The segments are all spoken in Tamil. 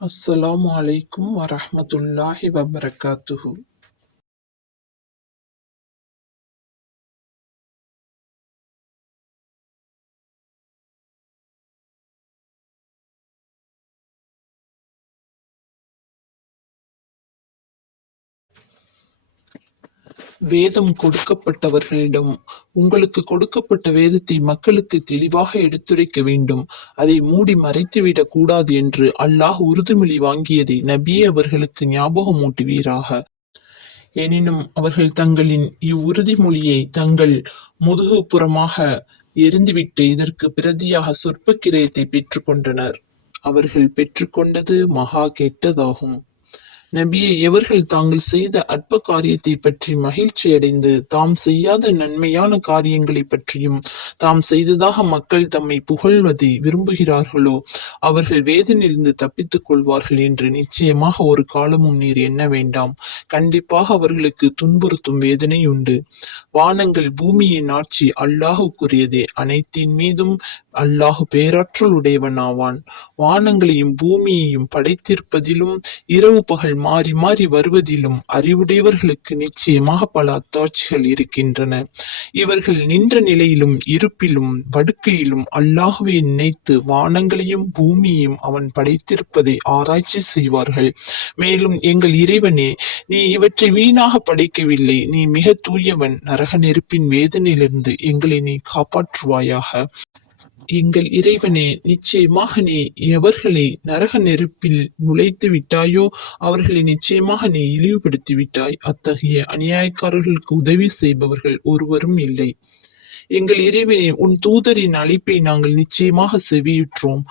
அஸ்ஸலாமு அலைக்கும் வரஹ்மத்துல்லாஹி வபரகாத்துஹு. வேதம் கொடுக்கப்பட்டவர்களிடம், உங்களுக்கு கொடுக்கப்பட்ட வேதத்தை மக்களுக்கு தெளிவாக எடுத்துரைக்க வேண்டும், அதை மூடி மறைத்துவிடக் கூடாது என்று அல்லாஹ் உறுதிமொழி வாங்கியதை நபியே அவர்களுக்கு ஞாபகமூட்டுவீராக. எனினும் அவர்கள் தங்களின் இவ்வுறுதிமொழியை தங்கள் முதுகுப்புறமாக எறிந்துவிட்டு இதற்கு பிரதியாக சொற்ப கிரயத்தை பெற்றுக்கொண்டனர். அவர்கள் பெற்றுக்கொண்டது மகா கெட்டதாகும். நபியே, எவர்கள் தாங்கள் செய்த அற்ப காரியத்தை பற்றி மகிழ்ச்சியடைந்து தாம் செய்யாத நன்மையான காரியங்களை பற்றியும் தாம் செய்ததாக மக்கள் தம்மை புகழ்வதை விரும்புகிறார்களோ அவர்கள் வேதனிலிருந்து தப்பித்துக் கொள்வார்கள் என்று நிச்சயமாக ஒரு காலமும் நீர் எண்ண வேண்டாம். கண்டிப்பாக அவர்களுக்கு துன்புறுத்தும் வேதனை உண்டு. வானங்கள் பூமியின் ஆட்சி அல்லாஹுக்குரியதே. அனைத்தின் மீதும் அல்லாஹு பேராற்றல் உடையவனாவான். வானங்களையும் பூமியையும் படைத்திருப்பதிலும் இரவு பகல் மாறி மாறி வருவதிலும் அறிவுடையவர்களுக்கு நிச்சயமாக பல அத்தாட்சிகள் இருக்கின்றன. இவர்கள் நின்ற நிலையிலும் இருப்பிலும் படுக்கையிலும் அல்லாஹுவை நினைத்து வானங்களையும் பூமியையும் அவன் படைத்திருப்பதை ஆராய்ச்சி செய்வார்கள். மேலும், எங்கள் இறைவனே, நீ இவற்றை வீணாக படைக்கவில்லை, நீ மிக தூயவன், நரக நெருப்பின் வேதனையிலிருந்து எங்களை நீ காப்பாற்றுவாயாக. எங்கள் இறைவனே, நிச்சயமாக நீ எவர்களை நரக நெருப்பில் நுழைத்து விட்டாயோ அவர்களை நிச்சயமாக நீ இழிவுபடுத்தி விட்டாய். அத்தகைய அநியாயக்காரர்களுக்கு உதவி செய்பவர்கள் ஒருவரும் இல்லை. எங்கள் இறைவனே, உன் தூதரின் அழைப்பை நாங்கள் நிச்சயமாக செவியுற்றோம்.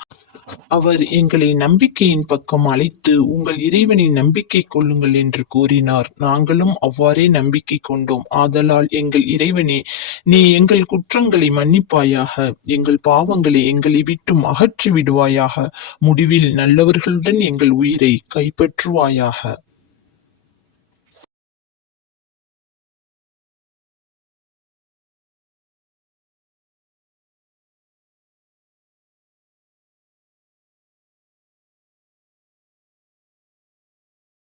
அவர் எங்களை நம்பிக்கையின் பக்கம் அழைத்து உங்கள் இறைவனை நம்பிக்கை கொள்ளுங்கள் என்று கூறினார். நாங்களும் அவ்வாறே நம்பிக்கை கொண்டோம். ஆதலால் எங்கள் இறைவனே, நீ எங்கள் குற்றங்களை மன்னிப்பாயாக, எங்கள் பாவங்களை எங்களை விட்டும் அகற்றி விடுவாயாக, முடிவில் நல்லவர்களுடன் எங்கள் உயிரை கைப்பற்றுவாயாக.